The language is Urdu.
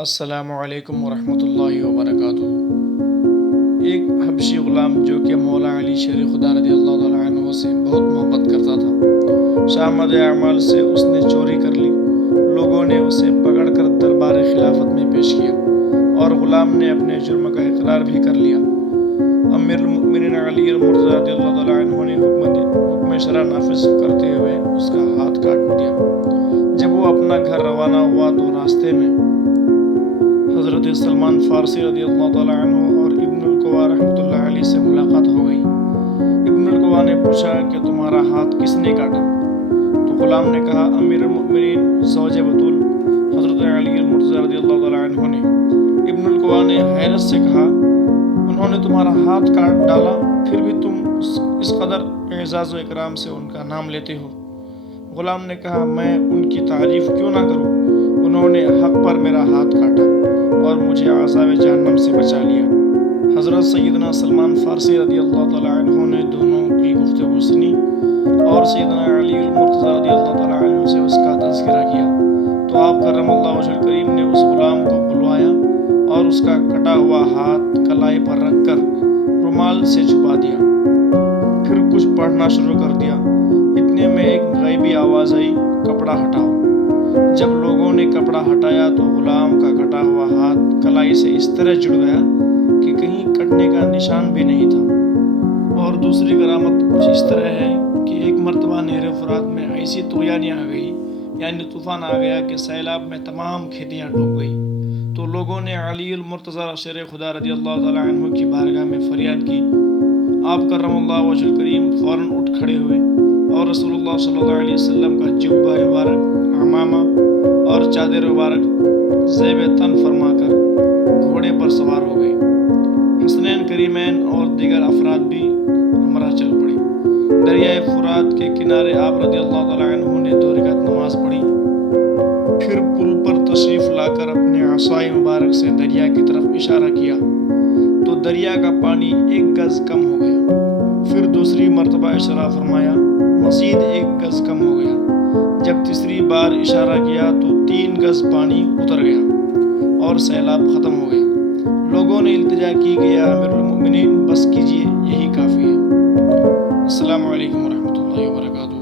السلام علیکم ورحمۃ اللہ وبرکاتہ۔ ایک حبشی غلام جو کہ مولا علی شیر خدا رضی اللہ تعالیٰ عنہ سے بہت محبت کرتا تھا، شامد اعمال سے اس نے چوری کر لی۔ لوگوں نے اسے پکڑ کر دربار خلافت میں پیش کیا اور غلام نے اپنے جرم کا اقرار بھی کر لیا۔ امیر المؤمنین علی المرتضیٰ رضی اللہ تعالیٰ عنہ نے حکم شرع نافذ کرتے ہوئے اس کا ہاتھ کاٹ دیا۔ جب وہ اپنا گھر روانہ ہوا تو راستے میں حضرت سلمان فارسی رضی اللہ تعالیٰ عنہ اور ابن القوا رحمۃ اللہ علیہ سے ملاقات ہو گئی۔ ابن القوا نے پوچھا کہ تمہارا ہاتھ کس نے کاٹا؟ تو غلام نے کہا امیر المؤمنین زوج بطول حضرت علی المرتضیٰ رضی اللہ تعالیٰ عنہ نے۔ ابن القوا نے حیرت سے کہا انہوں نے تمہارا ہاتھ کاٹ ڈالا، پھر بھی تم اس قدر اعزاز و اکرام سے ان کا نام لیتے ہو؟ غلام نے کہا میں ان کی تعریف کیوں نہ کروں، انہوں نے حق پر میرا ہاتھ کاٹا اور مجھے عذاب جہنم سے بچا لیا۔ حضرت سیدنا سلمان فارسی رضی اللہ تعالیٰ عنہ نے دونوں کی گفتگو سنی اور سیدنا علی المرتضیٰ رضی اللہ تعالیٰ عنہ سے اس کا تذکرہ کیا تو آپ کرم اللہ وجہ الکریم نے اس غلام کو بلوایا اور اس کا کٹا ہوا ہاتھ کلائی پر رکھ کر رومال سے چھپا دیا، پھر کچھ پڑھنا شروع کر دیا۔ اتنے میں ایک غیبی آواز آئی، کپڑا ہٹاؤ۔ جب لوگوں نے کپڑا ہٹایا تو غلام کا کٹا ہوا ہاتھ کلائی سے اس طرح جڑ گیا کہ کہیں کٹنے کا نشان بھی نہیں تھا۔ اور دوسری کرامت کچھ اس طرح ہے کہ ایک مرتبہ نہر فرات میں ایسی طغیانی آ گئی، یعنی طوفان آ گیا کہ سیلاب میں تمام کھیتیاں ڈوب گئی۔ تو لوگوں نے علی المرتضیٰ شیر خدا رضی اللہ تعالیٰ عنہ کی بارگاہ میں فریاد کی۔ آپ کرم اللہ وجہ الکریم فوراً اٹھ کھڑے ہوئے اور رسول اللہ صلی اللہ علیہ وسلم کا جبہ مبارک، عمامہ اور چادر مبارک زیب تن فرما کر گھوڑے پر سوار ہو گئے۔ حسنین کریمین اور دیگر افراد بھی ہمراہ چل پڑے۔ دریائے فرات کے کنارے آپ رضی اللہ تعالیٰ عنہ نے 2 رکعت نماز پڑھی، پھر پل پر تشریف لا کر اپنے عصائے مبارک سے دریا کی طرف اشارہ کیا تو دریا کا پانی 1 گز کم ہو گیا۔ پھر دوسری مرتبہ اشارہ فرمایا، مزید 1 گز کم ہو گیا۔ جب تیسری بار اشارہ کیا تو 3 گز پانی اتر گیا اور سیلاب ختم ہو گیا۔ لوگوں نے التجا کی کہ یا امیر المؤمنین بس کیجیے، یہی کافی ہے۔ السلام علیکم ورحمۃ اللہ وبرکاتہ۔